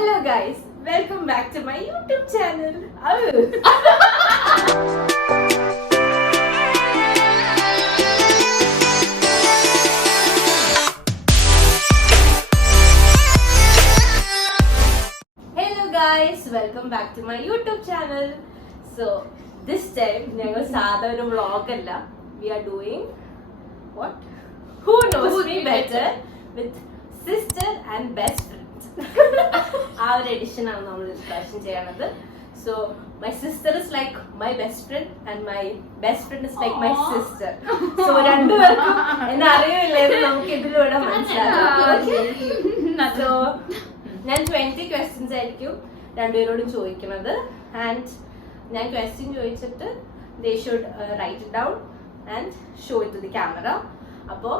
Hello guys, welcome back to my YouTube channel. Hello guys, welcome back to my YouTube channel. So this time ഞങ്ങൾ സാധാരണ ഒരു vlog അല്ല. We are doing what? Who knows me better with sister and best friend. ആ ഒരു edition ആണ് നമ്മൾ discussion ചെയ്യണത്. So my sister is like my best friend and my best friend is like my sister. So രണ്ടുപേർക്കും എന്നെ അറിയില്ലെന്ന് നമുക്ക് ഇതിലൂടെ മനസ്സിലാക്കാം. So ഞാൻ 20 questions ആയിരിക്കും രണ്ടുപേരോടും ചോദിക്കുന്നത് and ഞാൻ question ചോദിച്ചിട്ട് they should write it down and show it to the camera. അപ്പോൾ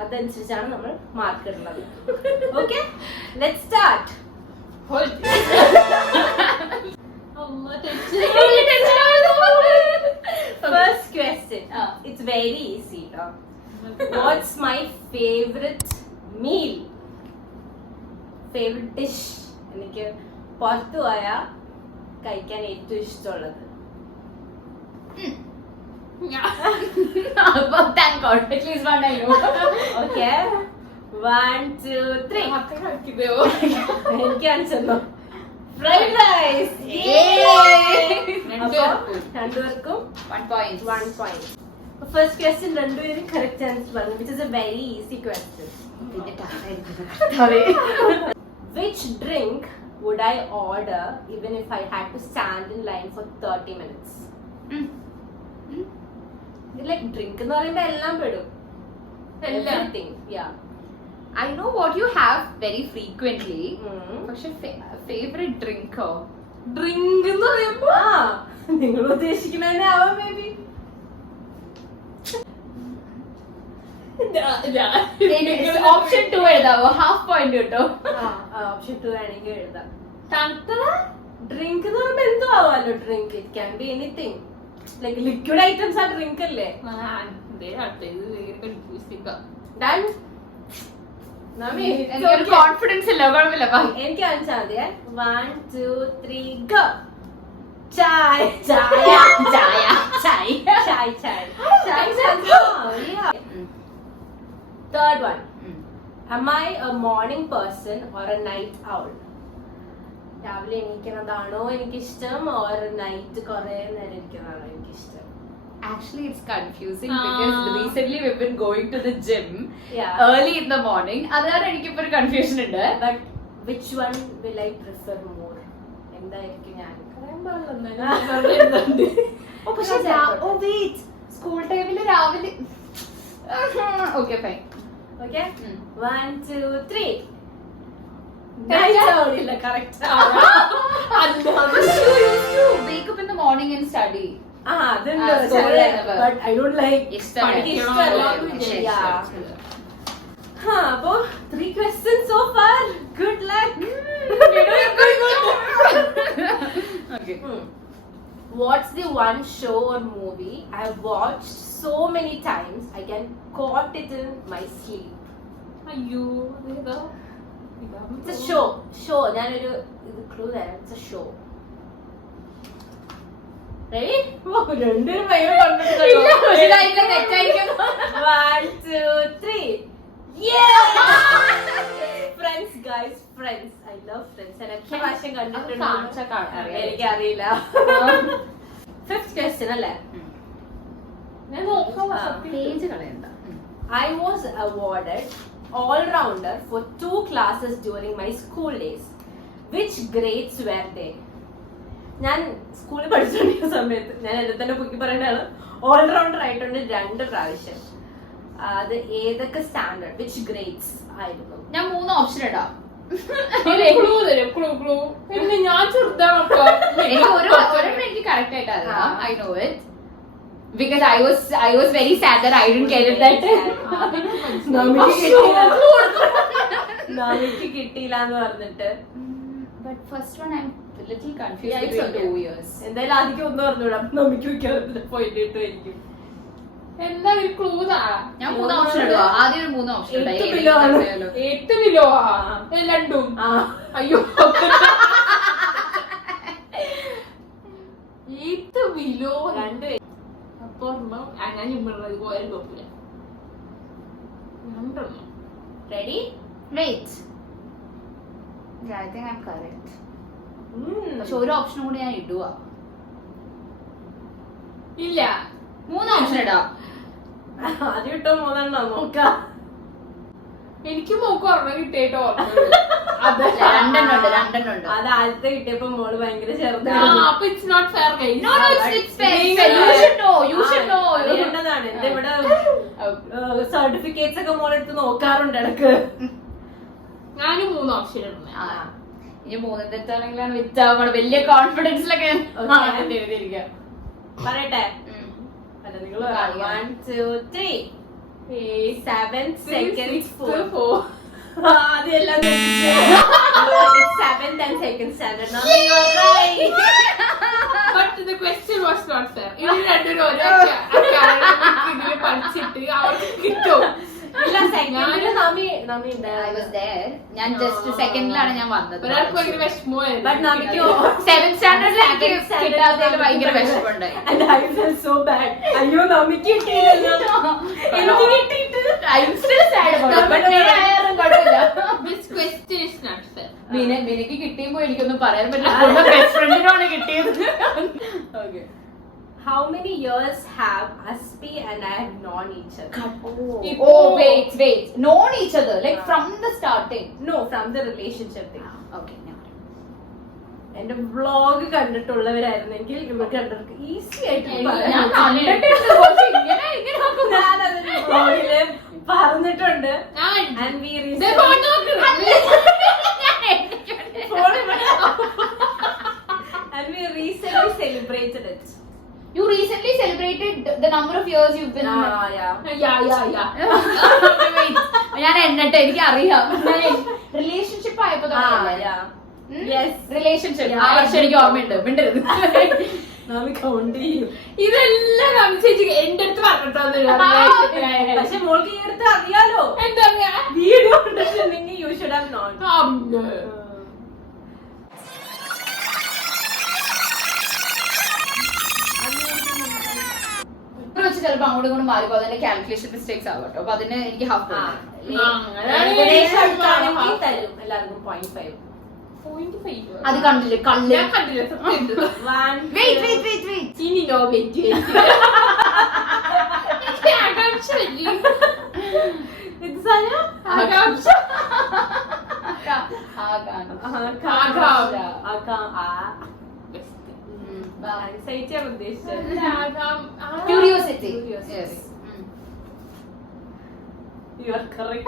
അതനുസരിച്ചാണ് നമ്മൾ മാർക്ക് ഇടുന്നത്. Okay, let's start. First question. It's very easy. What's my favorite meal? Favorite dish? എനിക്ക് പുറത്തു പോയാൽ കഴിക്കാൻ ഏറ്റവും ഇഷ്ടമുള്ളത്. Thank God, at least one I know. Okay, 1, 2, 3. എനിക്ക് answer fried rice. രണ്ടുപേർക്കും 1 point. First question രണ്ടുപേരും correct answer പറഞ്ഞു, which is a very easy question. Which drink would I order even if I had to stand in line for 30 minutes? Like drink എന്ന് പറയുമ്പോ എല്ലാം പെടും. Everything. Yeah. I know what you have very frequently. പക്ഷെ favorite drink drink എന്ന് പറയുമ്പോ നിങ്ങൾ ഉദ്ദേശിക്കുന്നതന്നെ ആവാം മേ ബി. ഓപ്ഷൻ 2 എഴുതാവോ? ഹാഫ് പോയിന്റ് കിട്ടോ? ഓപ്ഷൻ 2 വേണമെങ്കിൽ എഴുതാം. തണുത്തത് ഡ്രിങ്ക് എന്ന് പറയുമ്പോ എന്തോ ആവാലോ. Drink it can be anything. Like liquid items ആ ഡ്രിങ്ക് അല്ലേ? Done? കോൺഫിഡൻസ് ഇല്ല, കുഴപ്പമില്ല. എനിക്ക് കാണിച്ചാൽ മതിയെ. 1, 2, 3 go. ചായ Third one. Am I a morning person or a night owl? രാവിലെ എണീക്കുന്നതാണോ എനിക്കിഷ്ടം or നൈറ്റ് കുറെ നേരം ഇരിക്കുന്നതാണോ എനിക്കിഷ്ടം? Actually, it's confusing because recently we've been going to the gym early in the morning. അതാണ് എനിക്കിപ്പോ ഒരു കൺഫ്യൂഷൻ ഉണ്ട്. But which one will I prefer more? എന്തായിരിക്കും ഞാൻ സ്കൂൾ ടൈമില് രാവിലെ. Okay fine. Okay 1, 2, 3. Night owl ഇല്ല, correct. Wake up in the morning and study. അതുണ്ട്. But I don't like. അപ്പോ 3 questions so far. Good luck. Okay. What's the one show or movie I've watched so many times I can quote it in my sleep? അയ്യോ, It's a show. ഞാനൊരു clue തരാം. It's a show. Ready? രണ്ടുപേരും ഭയങ്കര തെറ്റായിരിക്കും. 1, 2, 3. Friends, guys, Friends. I love Friends. ഞാൻ എത്ര പ്രാവശ്യം കണ്ടിട്ടുണ്ട് എനിക്കറിയില്ല. 5th question അല്ലേ? പേജ് കളയണ്ട. I was awarded all-rounder for 2 classes during my school days. Which grades were they? ഞാൻ സ്കൂളിൽ പഠിച്ചുകൊണ്ടിരിക്കുന്ന സമയത്ത് ഞാൻ എന്നെ തന്നെ പൊക്കി പറയേണ്ടതാണ്. ഓൾറൗണ്ടർ ആയിട്ടുണ്ട് 2 പ്രാവശ്യം. അത് ഏതൊക്കെ സ്റ്റാൻഡേർഡ്, വിച്ച് ഗ്രേഡ്സ് ആയിരുന്നു? ഞാൻ 3 ഓപ്ഷൻ ഇടാം. ഞാൻ ചെറുതാണ്. എനിക്ക് കറക്റ്റ് ആയിട്ട് അറിയാം. I know it because I was very sad that I didn't get it that time. നമുക്ക് കിട്ടിയില്ല എന്ന് പറഞ്ഞിട്ട്. But first one I'm a little confused between 2 years. എന്തായാലും ആദ്യം ഒന്ന് പറഞ്ഞുവിടാം. നമുക്ക് പോയിട്ട് കിട്ടുമായിരിക്കും. എന്താ ഒരു ക്ലൂ ഞാൻ 3 ഓപ്ഷൻ ഇടുക. ആദ്യം ഒരു 3 ഓപ്ഷൻ 8 കിലോ ആണ്. 8 കിലോ രണ്ടും അയ്യോ 8 കിലോ രണ്ടും അപ്പൊ ഞാൻ ഇമ്മുള്ളത് പോയാലും കുഴപ്പമില്ല. രണ്ടെണ്ണം ready? Wait. I think I'm correct. പക്ഷെ ഒരു ഓപ്ഷൻ കൂടി ഞാൻ ഇടുക. ഇല്ല 3 ഓപ്ഷൻ ഇടാം. ആദ്യം ഇട്ടോ 3 നോക്കാം. എനിക്ക് മോക്ക് ഓർമ്മ കിട്ടിയിട്ടോ അല്ല, രണ്ടെണ്ണം ഉണ്ട്. അത് ആദ്യത്തെ കിട്ടിയപ്പോ മോള് ഭയങ്കര അപ്പൊ it's not fair guys. No, it's fair. You should know. അറിയേണ്ടതാണ്. എന്റെ ഇവിടെ സർട്ടിഫിക്കറ്റ്സ് ഒക്കെ മോളെടുത്ത് നോക്കാറുണ്ട് ഇടക്ക്. ഞാനും 3 ഓപ്ഷൻ ഇടുന്നേ. ഇനി 3 തെറ്റാണെങ്കിലാണ് വിറ്റാവണം. വലിയ കോൺഫിഡൻസിലൊക്കെ എഴുതിയിരിക്കുക. പറയട്ടെ? അല്ല നിങ്ങൾ 1 2 3 7 seconds 4 അതെല്ലാം 7 10 seconds 7. No, you're right. But the question was not fair. ഇത് രണ്ടുപേരും ഇതില് പഠിച്ചിട്ട് അവർക്ക് കിട്ടും. ഇല്ല, സെക്കൻഡില് നമി I ഉണ്ടായിരുന്നു. was there. ഞാൻ ജസ്റ്റ് സെക്കൻഡിലാണ് ഞാൻ വന്നത്. ഒരാൾക്ക് ഭയങ്കര വിഷമമായിരുന്നു. But നമിക്ക് 7th സ്റ്റാൻഡേർഡിൽ കിട്ടാത്തതിൽ ഭയങ്കര വിഷമമുണ്ടായി. And I felt so bad. അയ്യോ നമിക്ക് കിട്ടിയില്ലല്ലോ. എനിക്ക് കിട്ടിയിട്ട് I'm still sad about it. But ആയാലും കുഴപ്പമില്ല. This question is not fair. നിനക്ക് കിട്ടിയപ്പോ എനിക്കൊന്നും പറയാൻ പറ്റില്ല. ബെസ്റ്റ് ഫ്രണ്ടിനാണ് കിട്ടിയത്. Okay. How many years have Aspi and I have known each other? Oh, wait. Known each other, like from the starting. No, from the relationship thing. Okay. എന്റെ vlog കണ്ടിട്ടുള്ളവരായിരുന്നെങ്കിൽ ഇവർക്ക് രണ്ടർക്ക് easy ആയിട്ട് ഞാൻ കണ്ടിട്ടുണ്ട്. പക്ഷെ ഇങ്ങനെ ഞാനതൊരു വ്ളോഗില് പറഞ്ഞിട്ടുണ്ട്. And we recently celebrated it. You recently celebrated the number of years you've been. Yeah. Wait. ഞാൻ എണ്ണട്ടെ, എനിക്ക് അറിയാം. റിലേഷൻഷിപ്പ് ആയപ്പോ റിലേഷൻഷിപ്പ് ആ വർഷം എനിക്ക് ഓർമ്മയുണ്ട്. മിണ്ടരുത്. കൗണ്ട് ചെയ്യും. ഇതെല്ലാം ചേച്ചി എന്റെ അടുത്ത് പറഞ്ഞിട്ടൊന്നുമില്ല. പക്ഷെ മോൾക്ക് ഈ അടുത്ത് അറിയാലോ. എന്താ പറയാ? വീഡിയോ കണ്ടിട്ടുണ്ടെങ്കിൽ യു ഷുഡ് ഹാവ് നോൺ. വെച്ച് ചിലപ്പോ അങ്ങോട്ടും ഇങ്ങോട്ടും മാറിപ്പോ അതിന്റെ കാൽക്കുലേഷൻ മിസ്റ്റേക്സ് ആവട്ടോ. അപ്പൊ അതിന് എനിക്ക് ഹാഫ് എല്ലാവർക്കും 0.5. അത് കണ്ടില്ലേ? കള്ളി. ഞാൻ കണ്ടില്ല സത്യം. വെയിറ്റ്. ഇനി നോ വെയിറ്റ്. ആകാംക്ഷയില്ലേ? ആകാംക്ഷ. ആൻസൈറ്റി ആണ് ഉദ്ദേശിച്ചത്. ക്യൂരിയോസിറ്റി. You are correct.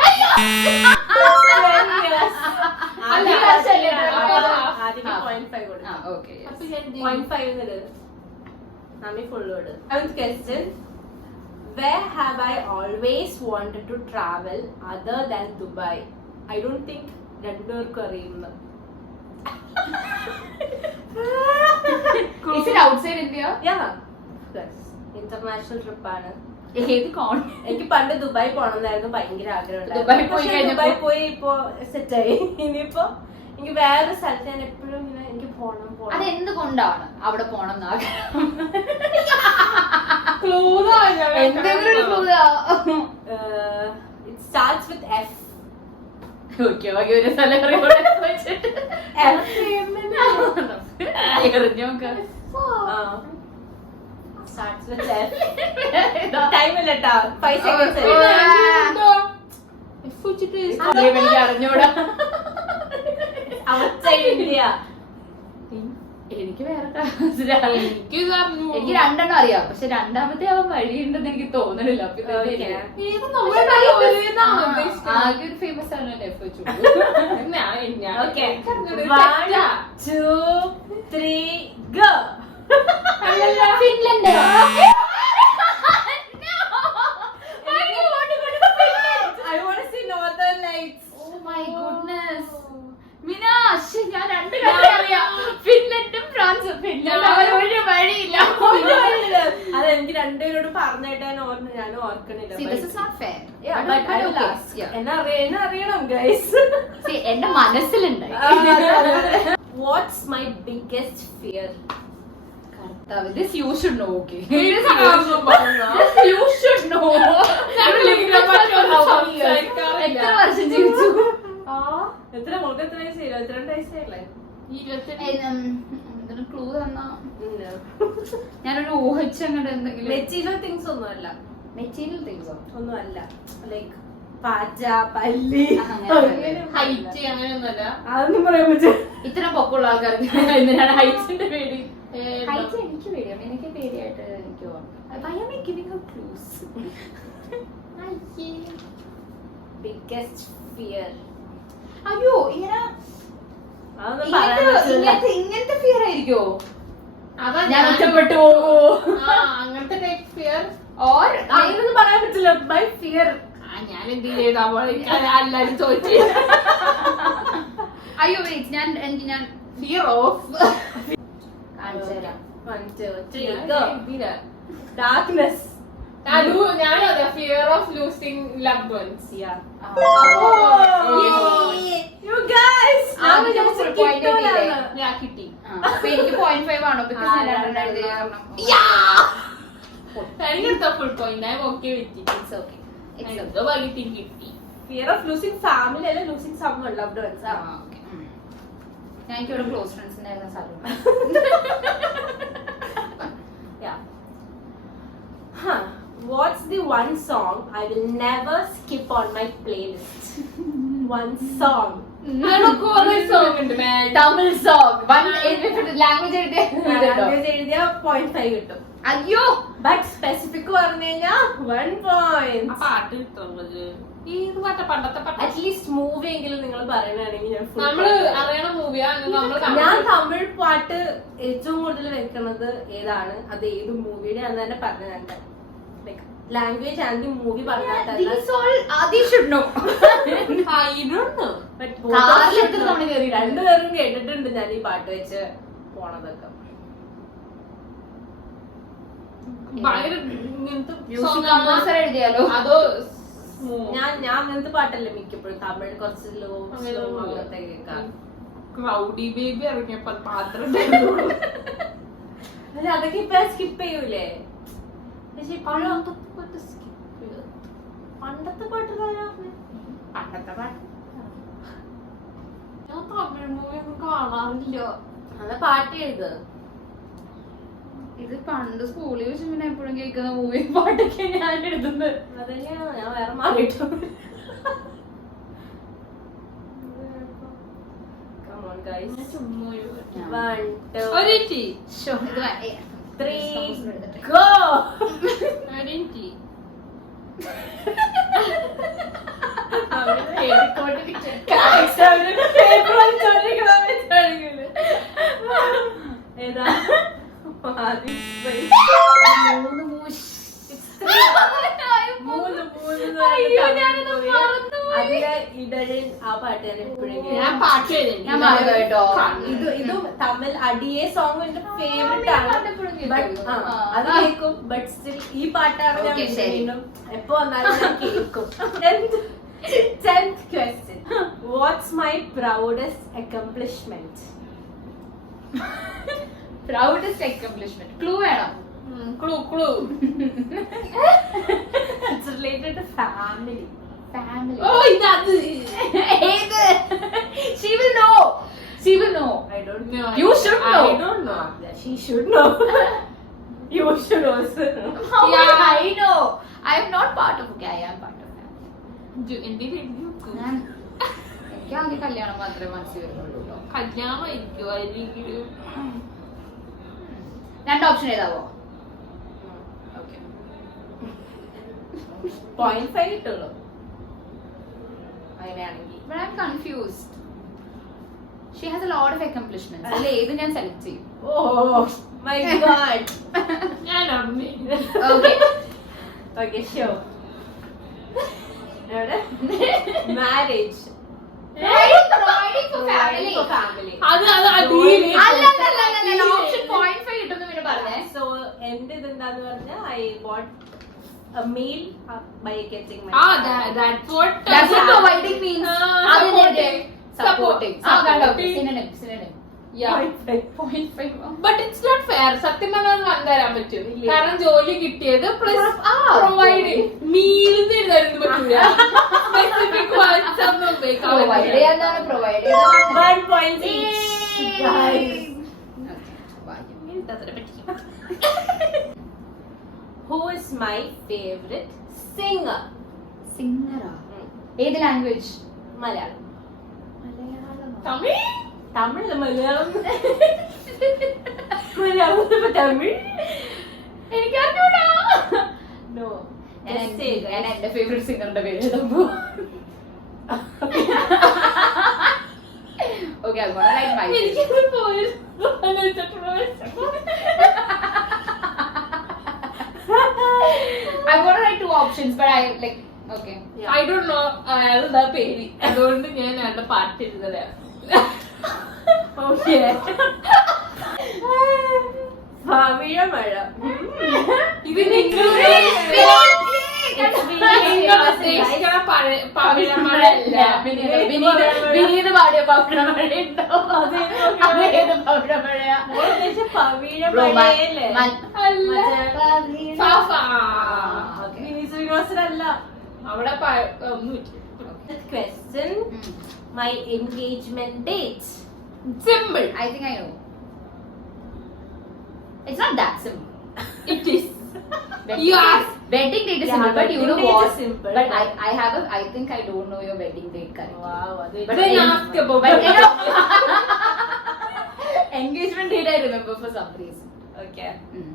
ആദ്യം 0.5 കൊടുക്കാം. 0.5 നന്ദി ഫുള്ളോട്. Seventh question. Where have I always wanted to travel other than Dubai? I don't think രണ്ടുപേർക്കും അറിയുന്നു. Is it outside India? Yeah. International trip ആണ്. എനിക്ക് പണ്ട് ദുബായ് പോകണമെന്നായിരുന്നു ഭയങ്കര ആഗ്രഹം. ദുബായ് പോയി ഇപ്പൊ സെറ്റായി. ഇനിയിപ്പോ എനിക്ക് വേറെ സ്ഥലത്ത് ഞാൻ എപ്പോഴും ഇങ്ങനെ എനിക്ക് പോണം. അത് എന്തുകൊണ്ടാണ് അവിടെ പോണം എന്നാഗ്രഹം? എന്തെങ്കിലും It starts with F. ഒരു സ്ഥലം Starts with F. Time ഇല്ലട്ടാ. 5 seconds. എനിക്ക് അറിഞ്ഞൂടാ. Outside India. എനിക്ക് വേറെ എനിക്ക് രണ്ടെണ്ണം അറിയാം. പക്ഷെ രണ്ടാമത്തെ അവൻ വഴിയുണ്ടെന്ന് എനിക്ക് തോന്നണില്ല. ആകെ ഒരു ഫേമസ് ആണ് എഫ് വെച്ചു. 1 2 3 go. Finland. I want to see Northern Lights. Oh my goodness. മിനാഷ്, ഞാൻ രണ്ട് കഥ അറിയാം. ഫിൻലൻഡും ഫ്രാൻസും. ഫിൻലൻഡ് അവരൊരു വഴിയില്ല. അത് എനിക്ക് രണ്ടുപേരോട് പറഞ്ഞിട്ട് ഞാൻ ഓർമ്മ. ഓർക്കണില്ല. See, this is not fair. Yeah, But but I will okay, ask. yeah. എന്നെ അറിയണം guys. See, എന്റെ മനസ്സിലുണ്ടായി. What's my biggest fear? കർത്താവ്, this you should know, okay? This you should know. എത്ര വർഷം ജീവിച്ചു? എത്ര മോൾക്ക് എത്ര വയസ്സായി? 22 വയസ്സായില്ലേ? എന്തെങ്കിലും ക്ലൂ തന്നാ ഞാനൊരു ഊഹിച്ചങ്ങോട്ട് എന്തെങ്കിലും മെറ്റീരിയൽ തിങ്സ് ഒന്നുമല്ല. മെറ്റീരിയൽ തിങ്സോ ഒന്നും അല്ല. ലൈക്ക് പാറ്റ, പല്ലി, ഹൈറ്റ് അങ്ങനെയൊന്നുമല്ല. അതൊന്നും പറയാൻ പറ്റും. ഇത്ര പൊക്കമുള്ള ആൾക്കാർക്ക് എന്തിനാണ് ഹൈറ്റിന്റെ പേടി? ഹൈറ്റ് എനിക്ക് പേടിയാണ്. എനിക്ക് പേടിയായിട്ട് എനിക്ക് ബിഗ്ഗസ്റ്റ് ഫിയർ. അയ്യോ, ഇങ്ങനെ അതൊന്നും പറയാൻ പറ്റില്ല. ഇങ്ങനത്തെ ഫിയർ ആയിരിക്കോ? അതാ ഞാൻ ഒറ്റപ്പെട്ടു പോവോ? അങ്ങനത്തെ ടൈപ്പ് ഫിയർ. ഓർ അങ്ങനൊന്നും പറയാൻ പറ്റില്ല. By fear. ഞാൻ എന്ത് ചെയ്താ എല്ലാരും ചോദിച്ചു. അയ്യോ വെയിറ്റ്, ഞാൻ ഫിയർ ഓഫ് കാണിച്ചു തരാം. 1 2 3 go. Darkness. ഞാനതാ fear of losing loved once. Yeah. Oh. You guys. ആദ്യം full point കിട്ടിയില്ലേ? ഞാൻ കിട്ടി. അപ്പൊ എനിക്ക് 0.5 ആണോ? ബിക്കോസ് ഞാൻ രണ്ടെണ്ണം എഴുതിയ കാരണം. കഴിഞ്ഞ ഫുൾ പോയിന്റ് ആയി ഓക്കെ വെച്ചിട്ട് It's okay. It's okay. എന്തോ ഭാഗ്യത്തിന് കിട്ടി. Fear of losing family അല്ല losing someone loved ones. ആ, okay. ഞാൻ എനിക്കിവിടെ ക്ലോസ് ഫ്രണ്ട്സ് ഉണ്ടായിരുന്ന സ്ഥലം. Yeah. Huh. What's the one song I will never skip on my playlist? One song. നമുക്ക് കുറെ സോങ് ഉണ്ട് man. Tamil song. Language Language എഴുതിയ 0.5 കിട്ടും. അയ്യോ, ബട്ട് സ്പെസിഫിക് പറഞ്ഞു കഴിഞ്ഞാൽ 1 point. ആ പാട്ട് കിട്ടുന്നത് ഏത് പാട്ട? പണ്ടത്തെ പാട്ട്. അറ്റ്ലീസ്റ്റ് മൂവി എങ്കിലും നിങ്ങൾ പറയുകയാണെങ്കിൽ ഞാൻ full നമ്മള് point. അറിയണ മൂവിയാ നമ്മള് ഞാൻ തമിഴ് പാട്ട് ഏറ്റവും കൂടുതൽ വെക്കുന്നത് ഏതാണ്, അത് ഏത് മൂവിയുടെ ആണെന്ന് തന്നെ പറഞ്ഞു തരട്ടെ. ലൈക് ലാംഗ്വേജ് ആൻഡ് മൂവി പറഞ്ഞാൽ these all Adi should know. രണ്ടുപേരും കേട്ടിട്ടുണ്ട് ഞാൻ ഈ പാട്ട് വെച്ച് പോണതൊക്കെ. ഭയങ്കര ഇങ്ങനത്തെ മ്യൂസിക് song കമ്പോസർ എഴുതിയാലോ? അതോ ഞാൻ അങ്ങനത്തെ പാട്ടല്ലേ മിക്കപ്പോഴും തമിഴ് കുറച്ച് സ്ലോ അങ്ങനത്തെ കേൾക്കാം. ക്രൗഡി ബേബി ഇറങ്ങിയപ്പോ പാത്രം അല്ല അതൊക്കെ ഇപ്പൊ സ്കിപ്പ് ചെയ്യൂലേ? പക്ഷെ ഇപ്പോഴും പണ്ടത്തെ പാട്ട് പണ്ടത്തെ പാട്ട് ഞാൻ തമിഴ് മൂവി ഒന്നും കാണാറില്ല. അതാ പാട്ട് എഴുത്. ഇത് പണ്ട് സ്കൂളിൽ വെച്ച് പിന്നെ എപ്പോഴും കേൾക്കുന്ന മൂവി പാട്ടൊക്കെ ഞാൻ എഴുതുന്നത്. അതന്നെയാണ് ഞാൻ വേറെ മാറിയിട്ടു. Come on guys. ഞാൻ ചുമ്മാ ഒരു 1 2 ഒരു ടീ. Sure, ഇത് 3 go. ഒരു ടീ. ഏതാ? അതിലെ ഇടഴിൽ ആ പാട്ട് ഞാൻ എപ്പോഴും ഞാൻ പാട്ട് ഞാൻ മറന്നു കേട്ടോ. ഇതും തമിഴ് അടിയെ സോങ് എന്റെ ഫേവറേറ്റ് ആണ്. But, അത് കേൾക്കും. ബട്ട് സ്റ്റിൽ ഈ പാട്ടാണ് ഞാൻ Okay, ശരി. വീണ്ടും എപ്പോ വന്നാലും ഞാൻ കേൾക്കും. 10th question. What's my proudest accomplishment? Proudest accomplishment. Clue വേണം. Clue clue. It's related to family. Family. ഓ ഇതത് ഏത്? She will know. She will know. I don't No, know. You should know. I don't know. Yeah, she should know. You should also know. How Yeah. will I know? I am not part of. Okay, I am part of that. എന്റെ വീട്ടിൽ നോക്കും. ഞാൻ എനിക്ക് ആദ്യം കല്യാണം മാത്രമേ മനസ്സിൽ വരുന്നുള്ളൂ. കല്യാണം ആയിരിക്കും അല്ലെങ്കിൽ 2 ഓപ്ഷൻ എഴുതാവോ? Okay. 0.5 കിട്ടുള്ളൂ അങ്ങനെയാണെങ്കിൽ. But I'm confused. She has a lot of accomplishments. അല്ല ഏത് ഞാൻ സെലക്ട് ചെയ്യും? Oh my god. ഞാൻ അറിഞ്ഞു. Okay. Okay, sure. Marriage. Providing for family. For family. അത് അടിയിൽ അല്ല ഓപ്ഷൻ 0.5 കിട്ടുന്നു പിന്നെ പറഞ്ഞേ. So എന്റെ ഇതെന്താന്ന് പറഞ്ഞാൽ I bought a meal by getting my That's what providing means. supporting. Supporting. Synonym. Yeah. 0.5. But it's not fair. സത്യം പറഞ്ഞാൽ വന്നു തരാൻ പറ്റും. ഇല്ല. കാരണം ജോലി കിട്ടിയത് പ്ലസ് Ah, പ്രൊവൈഡിങ് മീൽസ് എഴുതാനൊന്നും പറ്റൂല. സ്പെസിഫിക് വേർഡ്സ് ഒന്നും ഉപയോഗിക്കാൻ Provide പറ്റില്ല. ചെയ്യാന്നാണ് provide ചെയ്തതാണ്. 1 point each. Guys. Who is my favorite singer? Singer. ഏത് ലാംഗ്വേജ്? മലയാളം. തമിഴ് തമിഴ് മലയാളം. മലയാളം തമിഴ്. എനിക്ക് അറിഞ്ഞൂടാ. No. ഞാൻ Just say ഞാൻ guys. എന്റെ ഫേവറേറ്റ് സിംഗറിന്റെ പേര് എഴുതാൻ പോവാ. Okay, I'm gonna write my name. എനിക്കത് പോയി I'm gonna write 2 options, but I like okay. I don't know അയാളുടെ പേര് അതുകൊണ്ട് ഞാൻ അയാളുടെ പാട്ട് എഴുതലാണ്. Okay. ഭാവിഴ മഴ. ഇത് നിങ്ങൾ ഉദ്ദേശിക്കണ പവിഴമഴയല്ല. വിനീത് പാടിയ പവിഴമഴയുണ്ടോ? അതേത് പവിഴമഴയാ? ഭാവിഴ മഴയല്ലേ? അല്ല. ഫാഫാ. വിനീത് ശ്രീനിവാസനല്ല. അവിടെ ഒന്നുമില്ല. Question. My engagement date. Simple. I think I know. It's not that simple. It is. You ask. Wedding date is Yeah, simple, but you wedding know date what? is simple. But I think I don't know your wedding date correctly. Wow, that But Then en- ask about but it. you know, engagement date I remember for some reason. okay. Mm.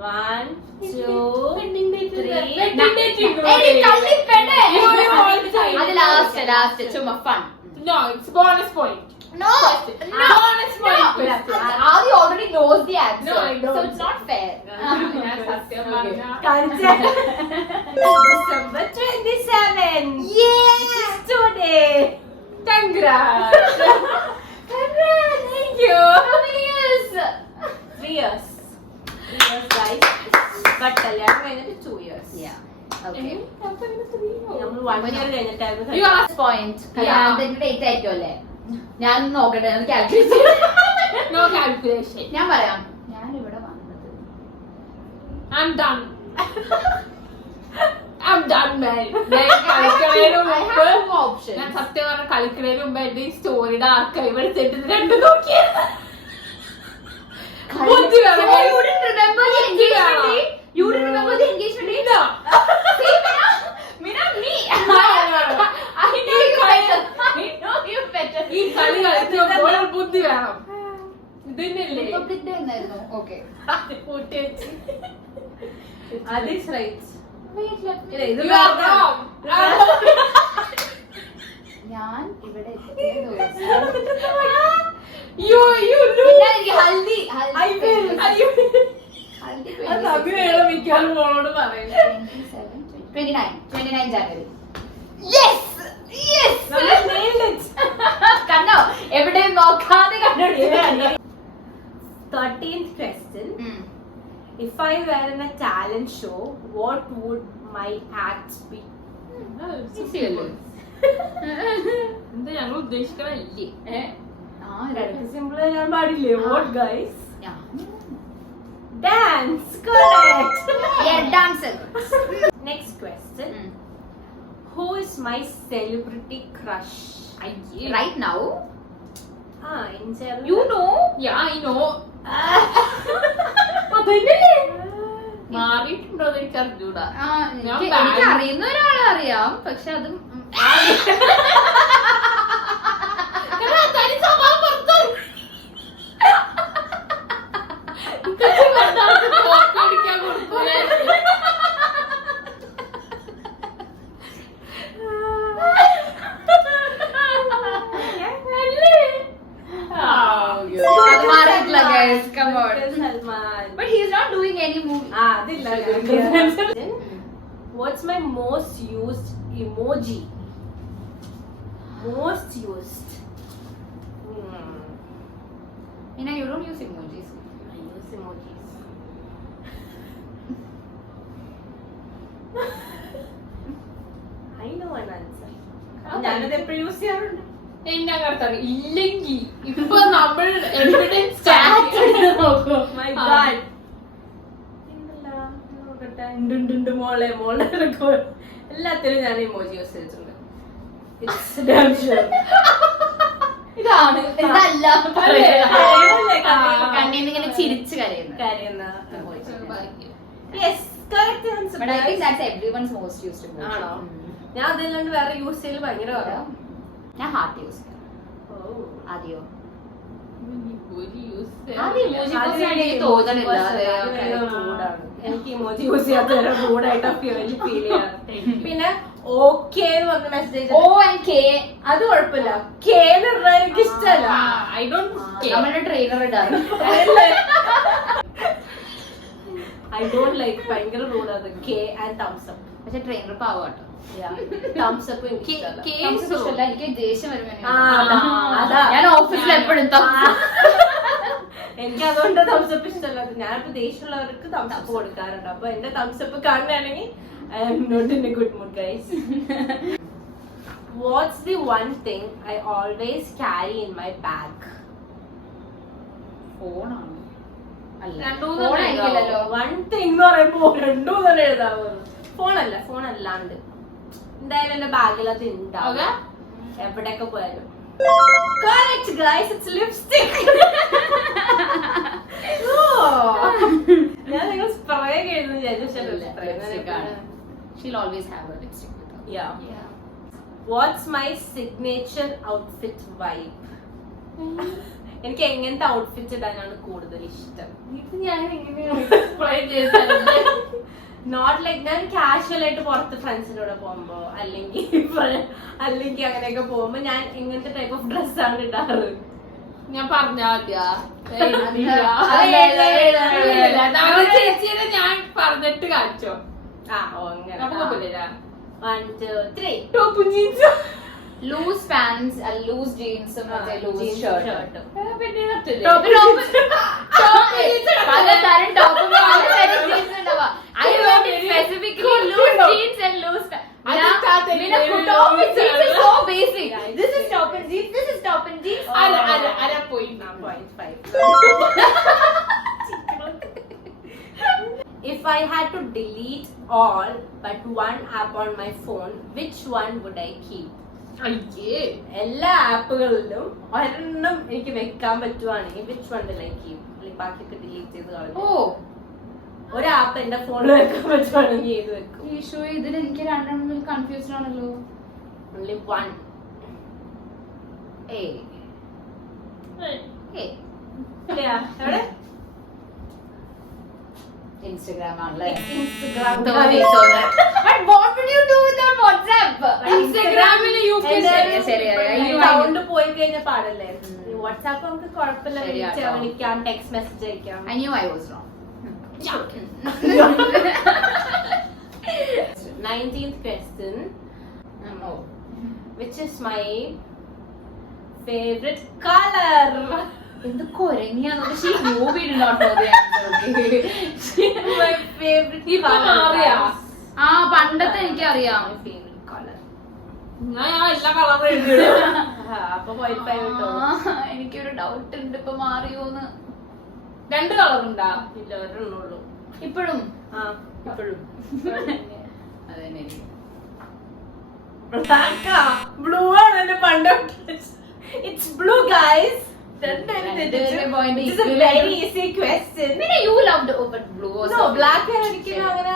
1, 2, Wedding date is 3. wedding date is Hey, കള്ളിപ്പെണ്ണ്. അത് last ചുമ്മാ fun. No, it's bonus point. No, Bonus point. Adi already knows the answer, No, I don't. so it's not fair. ഞാൻ സത്യം പറഞ്ഞ December 27. Yes. It is today. Congrats. Thank you. How many years? 3 years. 3 years, guys. But കല്യാണം കഴിഞ്ഞിട്ട് 2 years. Yeah. Okay. നമ്മൾ 1 year കഴിഞ്ഞിട്ടായിരുന്നു You കല്യാണം. ask. Point. Yeah. കല്യാണത്തിന്റെ date ആയിരിക്കും അല്ലേ? ഞാൻ നോക്കട്ടെ, കാൽക്കുലേറ്റ് ചെയ്യാം. No calculation. ഞാൻ പറയാം, ഞാൻ ഇവിടെ വന്നത് I'm done. I'm done, man. ഞാൻ കളിക്കണേന് I have മുമ്പ് 2 options. ഞാൻ സത്യം പറഞ്ഞ കളിക്കണേന് മുമ്പ് എന്റെ ഈ സ്റ്റോറിയുടെ ആർക്കൈവ് എടുത്തിട്ട് ഇത് രണ്ടും നോക്കിയത്. ബുദ്ധി വേണം. So you didn't remember the ബുദ്ധി engagement വേണം. date? You didn't remember the engagement date? No. See, Mina, me. No. I know you better. I know you better. ഈ കളി കളിക്കുമ്പോൾ ബുദ്ധി വേണം. ഇതിനല്ലേ Republic Day എന്നായിരുന്നു. Okay. കൂട്ടി വെച്ച്. That is right. Wait, let me. ഇല്ല, ഇത് You are wrong. ഞാൻ ഇവിടെ എത്തിയ ദിവസം. You do. പിന്നെ എനിക്ക് ഹൽദി I will. ഹൽദി അത് അഭിനയം മിക്കാലും മോളോട് പറയുന്നത്. 29 January. Yes! Yes! നമ്മൾ nailed it. കണ്ടോ, എവിടെയും നോക്കാതെ കണ്ടുപിടിച്ചു. 13th question. If I were in a talent show, what would my act be? എന്താ ഞങ്ങൾ ഉദ്ദേശിക്കണില്ലേ? സിമ്പിൾ ഞാൻ പാടില്ലേ? What guys? Yeah. Dance. Correct. Yeah, dancer. Next question. Who is my celebrity crush? Right now, In general. you know. Yeah, I know. മാറിയിട്ടുണ്ടോ എന്ന് എനിക്ക് അറിഞ്ഞൂടാ. എനിക്ക് അറിയുന്ന ഒരാളെ അറിയാം, പക്ഷെ അതും guys, come on. Salman. But he's not doing any movie. Adilla. What's my most used emoji? Most used. Meena, you don't use emojis. I use emojis. ഞാനത് എപ്പോഴും യൂസ് ചെയ്യാറുണ്ട്. എന്നെ കറക്റ്റാണ്. ഇല്ലെങ്കിൽ ഇപ്പൊ നമ്മൾ എവിഡൻസ് My God. എന്തല്ലാ? നോക്കട്ടെ. ഉണ്ട് മോളെ എല്ലാത്തിലും ഞാൻ ഇമോജി യൂസ് ചെയ്തിട്ടുണ്ട്. It's damn sure. ഇതാണ് ഇതല്ല കരയുന്നല്ലേ, കണ്ണീന്ന് ഇങ്ങനെ ചിരിച്ച് കരയുന്നത്. കരയുന്ന emoji. Yes, correct answer. But I think that's everyone's most used emoji. ആണോ? ഞാൻ അതില്ലാണ്ട് വേറെ യൂസ് ചെയ്യൽ ഭയങ്കര കുറവാ. ഞാൻ ഹാർട്ട് യൂസ് ചെയ്യാം. Oh. ആദ്യോ യൂസ് എനിക്ക് തോന്നണില്ല. എനിക്ക് ഇമോജി യൂസ് ചെയ്യാത്ത മൂഡായിട്ട് ഫീൽ ചെയ്യാറ്. പിന്നെ ഓക്കെ എന്ന് പറഞ്ഞ മെസ്സേജ് O and K അത് കുഴപ്പമില്ല. കെ എനിക്ക് ഇഷ്ടമല്ല. ഐ ഡോണ്ട് നമ്മുടെ ട്രെയിനർ ഇടാറ്. ഐ ഡോണ്ട് ലൈക്ക് ഭയങ്കര റൂഡാണ് കെ ആൻഡ് തംസ് അപ്പ്. പക്ഷെ ട്രെയിനർ പാവാട്ടോ. തംസ് അപ്പ് എനിക്ക് ഇഷ്ടമല്ല. എനിക്ക് ദേഷ്യം വരുമ്പോ അതാ ഞാൻ ഓഫീസിൽ എപ്പോഴും എനിക്ക് അതുകൊണ്ട് തംസപ്പ് ഇഷ്ടമല്ല. ഞാനിപ്പോ ദേഷ്യമുള്ളവർക്ക് തംസപ്പ് കൊടുക്കാറുണ്ട്. അപ്പൊ എന്റെ തംസപ്പ് കാണുകയാണെങ്കിൽ I am not in a good mood guys. What's the one thing I always carry in my bag? ഫോണാണ്. രണ്ടൂന്നല്ലോ. വൺ തിങ് എന്ന് പറയുമ്പോ രണ്ടു തന്നെ എഴുതാവോ? ഫോണല്ല, ഫോൺ അല്ലാണ്ട് എന്തായാലും എന്റെ ബാഗിൽ അത് ഉണ്ടാവുക എവിടെയൊക്കെ പോയാലും. Correct guys, it's lipstick. ഞാൻ നിങ്ങൾ സ്പ്രേ എഴുതുന്നു വിചാരിച്ചു. She'll always have a lipstick with her. Yeah. What's my signature outfit vibe? എനിക്ക് എങ്ങനത്തെ ഔട്ട്ഫിറ്റ് ഇടാനാണ് കൂടുതൽ ഇഷ്ടം? ഞാൻ എങ്ങനെയാണ് എക്സ്പ്ലെയിൻ ചെയ്തത്? നോട്ട് ലൈക്ക് ഞാൻ കാഷ്വൽ ആയിട്ട് പുറത്ത് ഫ്രണ്ട്സിന്റെ കൂടെ പോകുമ്പോ അല്ലെങ്കിൽ അങ്ങനെയൊക്കെ പോകുമ്പോ ഞാൻ എങ്ങനത്തെ ടൈപ്പ് ഓഫ് ഡ്രസ്സാണ് ഇടാറ്? ഞാൻ പറഞ്ഞാ മതിയാ? ചേച്ചിയെ ഞാൻ പറഞ്ഞിട്ട് കാണിച്ചോ? അങ്ങനെ 1 2 3 ടോപ്പും ജീൻസും ലൂസ് പാൻസ്, ലൂസ് ജീൻസും ലൂസ് ഷർട്ടും. പലതരം ടോപ്പും പലതരം jeans ഉണ്ടാവാ. I want it specifically loose jeans and loose pants. Top and jeans is so basic. This is top and jeans. This is top and jeans. അര പോയി. 0.5. If I had to delete all but one app on my phone, which one would I keep? അയ്യേ, എല്ലാ ആപ്പുകളിലും ഒരെണ്ണം എനിക്ക് വെക്കാൻ പറ്റുവാണെങ്കിൽ which one will I keep? ബാക്കിയൊക്കെ delete ചെയ്ത് കളഞ്ഞു. ഒരു ആപ്പ് എന്റെ ഫോണിൽ വെക്കാൻ പറ്റുവാണെങ്കിൽ ഏത് വെക്കും? ഈശോ, ഇതിൽ എനിക്ക് രണ്ടെണ്ണം കൺഫ്യൂസ്ഡ് ആണല്ലോ. Only one. എവിടെ? Instagram ആണല്ലേ? Instagram. But what would you do without WhatsApp? ഇൻസ്റ്റാഗ്രാമിൽ സൗണ്ട് പോയി കഴിഞ്ഞ പാടല്ലേ. വാട്സാപ്പ് നമുക്ക് കുഴപ്പമില്ല, വിളിക്കാം, ടെക്സ്റ്റ് മെസ്സേജ് അയക്കാം. I knew I was wrong. 19th question. Which is my favorite color? എന്ത് കൊരങ്ങിയാന്ന്? She knew we did not know the answer. My favorite ഇപ്പൊ color. മാറിയാ? ആ, പണ്ടത്തെ എനിക്കറിയാം. My favorite color. ഞാൻ എല്ലാ കളറും എഴുതിയിടും. അപ്പൊ 0.5 കിട്ടോ? എനിക്കൊരു ഡൗട്ട് ഉണ്ട്, ഇപ്പൊ മാറിയോന്ന്. 2 കളറുണ്ടാ? ഇല്ല, ഒരെണ്ണുള്ളൂ ഇപ്പോഴും ഇപ്പോഴും. അതെന്നെ. ബ്ലൂ ആണ് എന്റെ പണ്ട്. It's blue guys. This is a very easy question. പിന്നെ you loved but blue was No, black hair ഒരിക്കലും അങ്ങനെ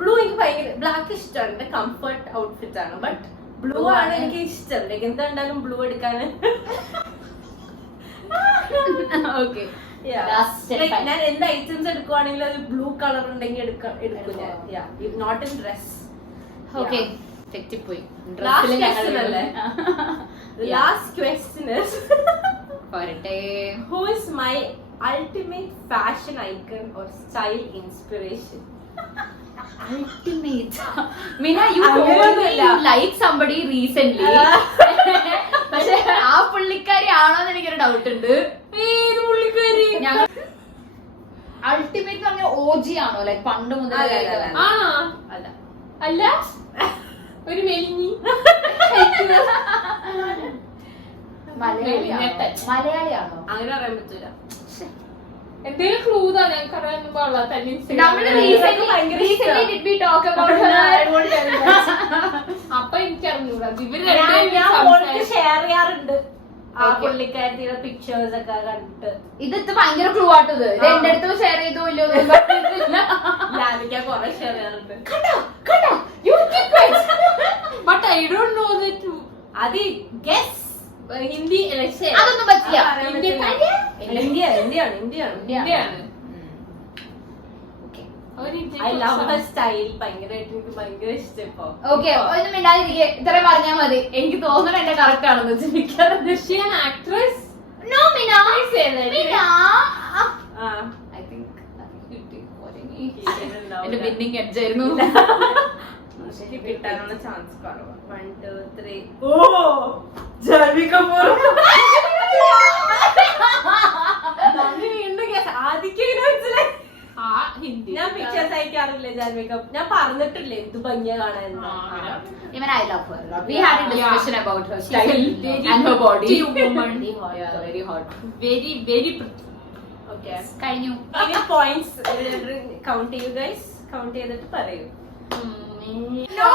blue എനിക്ക് ഭയങ്കര black ഇഷ്ടമാണ്. എന്റെ കംഫർട്ട് ഔട്ട്ഫിറ്റ് ആണ്. ബട്ട് ബ്ലൂ ആണ് എനിക്ക് ഇഷ്ടം. ലൈക്ക് എന്താ ഉണ്ടാലും ബ്ലൂ എടുക്കാൻ. Okay. ഞാൻ എന്ത് ഐറ്റംസ് എടുക്കുവാണെങ്കിലും അത് ബ്ലൂ കളർ ഉണ്ടെങ്കിൽ എടുക്കും ഞാൻ. Not in dress. Okay. തെറ്റിപ്പോയി. Last question അല്ലേ? Last question is പോരട്ടെ. who is my ultimate fashion icon or style inspiration? Ultimate. Mina, you told me you like somebody recently. പക്ഷെ ആ പുള്ളിക്കാരി ആണോന്ന് എനിക്കൊരു ഡൗട്ട് ഉണ്ട്. ഏത് പുള്ളിക്കാരി? അൾട്ടിമേറ്റ് എന്ന് പറഞ്ഞ OG ആണോ? ലൈക് പണ്ട് മുതൽ ആ അല്ല അല്ല ഒരു മെലിഞ്ഞി മലയാളിയാണോ? അങ്ങനെ പറയാൻ പറ്റൂല. എന്തെങ്കിലും ക്ലൂ താ ഞങ്ങൾക്ക് അറിയാൻ പാടില്ല തന്നെ നമ്മള് recently did we talk about her? അപ്പൊ എനിക്ക് അറിഞ്ഞൂടാ ഇവര് ഞാൻ രണ്ടുപേരും ഷെയർ ചെയ്യാറുണ്ട് ആ പുള്ളിക്കാരത്തിയുടെ പിക്ചേഴ്സ് ഒക്കെ കണ്ടിട്ട്. ഇത് ഭയങ്കര ക്ലൂ ആട്ടത്. ഇത് എന്റെ അടുത്ത് ഷെയർ ചെയ്തോ ഇല്ലോ ലാലിക്ക കൊറേ ഷെയർ ചെയ്യാറുണ്ട്. But I don't know that അത് ഗസ് ഹിന്ദി അതൊന്നും പറ്റില്ല. ഇന്ത്യയാണ് ഇന്ത്യയാണ് ഐ ലവ് ഹർ സ്റ്റൈൽ. ഭയങ്കരമായിട്ട് എനിക്ക് ഭയങ്കര ഇഷ്ടം ഇപ്പൊ. ഓക്കെ, ഒന്നും മിണ്ടാതിരിക്കെ. ഇത്രയും പറഞ്ഞാൽ മതി. എനിക്ക് തോന്നുന്നു എന്റെ കറക്റ്റ് ആണെന്ന് വെച്ചാൽ Russian actress No, Mina. Mina. I think എന്റെ ബിന്നിങ് എഡ്ജ് ആയിരുന്നു. കിട്ടാനുള്ള ചാൻസ് കുറവാണ്. 1 2 3 ഓ ജാൻവി കപൂർ. ഹിന്ദി ഞാൻ പിക്ചേഴ്സ് അയക്കാറില്ല ജാൻവി കപൂർ. ഞാൻ പറഞ്ഞിട്ടില്ലേ എന്ത് ഭംഗിയാ കാണാൻ. Even I love her a lot. We had a discussion about her style and her body. woman. Yeah, very hot. Very very pretty. Okay. കഴിഞ്ഞു. ഇനി പോയിന്റ്സ് കൗണ്ട് ചെയ്യൂ ഗൈസ്. കൗണ്ട് ചെയ്തിട്ട് പറയൂ. No,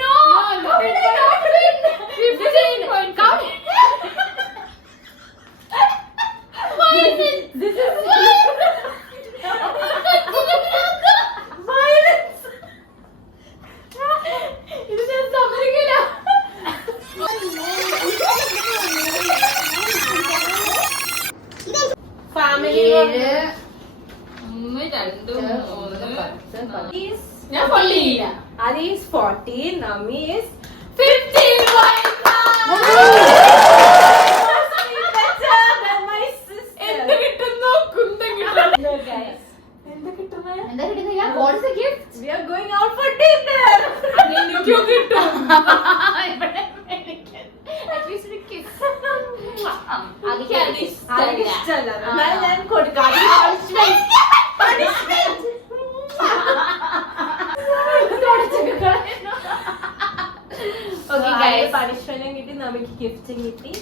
no, no. Did I not win? 15 points. Count. Why is it? This is violence. ഇത് ഞാൻ സമ്മതിക്കില്ല. Family 7 1 2 3 is ഞാൻ കൊള്ളിയില്ല. Adi is 14, Nami is 15 points. better than my sister. എന്ത് കിട്ടുന്നു കുന്തം കിട്ടുന്നു. No, guys. എന്ത് കിട്ടുന്നത് എന്താ കിട്ടുന്നത്? ഞാൻ what is the gift? We are going out for dinner. എനിക്കും കിട്ടും. ഇവിടെ എനിക്ക് at least ഒരു kiss. എനിക്ക് അത് ആർക്കും ഇഷ്ടമല്ല. ഇഷ്ടമല്ല. എന്നാലും ഞാൻ കൊടുക്കാം. അത് punishment. Okay, guys. Punishment കിട്ടി, നമുക്ക് ഗിഫ്റ്റും കിട്ടി.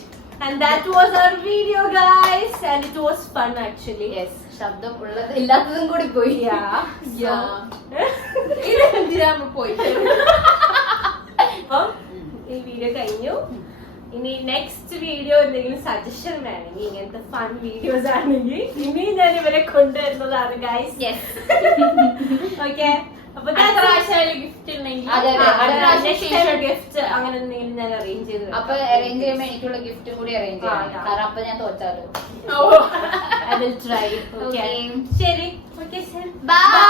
And that was our video, guys. And it was fun actually. Yes, ശബ്ദം ഉള്ളത് ഇല്ലാത്തതും കൂടി പോയി. Yeah. ഇതെന്തിനാ പോയി അപ്പം ഈ വീഡിയോ കഴിഞ്ഞു. ഇനി നെക്സ്റ്റ് വീഡിയോ എന്തെങ്കിലും സജഷൻ വേണമെങ്കിൽ ഇങ്ങനത്തെ ഫൺ വീഡിയോസ് ആണെങ്കിൽ ഇനി ഞാൻ ഇവരെ കൊണ്ടുവരുന്നതാണ് ഗൈസ്. ഓക്കെ, അപ്പൊ ഗിഫ്റ്റ് ഉണ്ടെങ്കിൽ അതെ, അതെ. അടുത്ത പ്രാവശ്യം ഗിഫ്റ്റ് അങ്ങനെ എന്തെങ്കിലും ഞാൻ അറേഞ്ച് ചെയ്ത് അപ്പൊ അറേഞ്ച് ചെയ്യുമ്പോ എനിക്കുള്ള ഗിഫ്റ്റും കൂടി അറേഞ്ച് ചെയ്യണം. ആ. കാരണം അപ്പൊ ഞാൻ തോറ്റാലോ. I will try. Okay, Okay. ശരി. Okay, Bye.